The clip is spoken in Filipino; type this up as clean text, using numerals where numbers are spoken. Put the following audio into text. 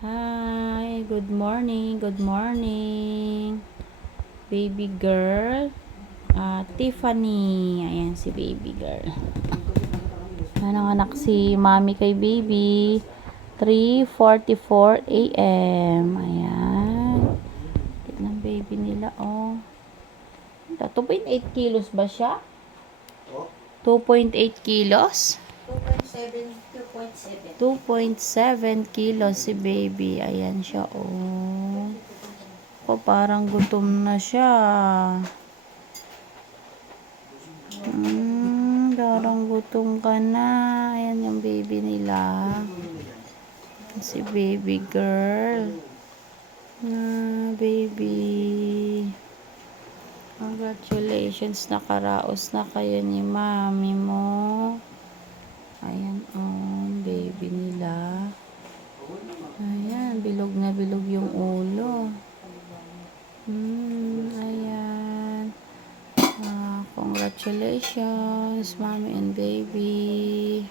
Hi, good morning, good morning. Baby girl, Tiffany. Ayan si baby girl. Anak si mommy kay baby. 3:44 a.m. Ayan. Tignan ng baby nila, oh. 2.8 kilos ba siya? 2.8 kilos? 2.7 kilos si baby. Ayan siya, oh. Ako, parang gutom na siya. Parang gutom ka na. Ayan yung baby nila. Si baby girl. Baby. Congratulations, nakaraos na kayo ni mami mo. Ayan, oh, baby nila. Ayan, bilog na bilog yung ulo. Ayan. Congratulations, mommy and baby.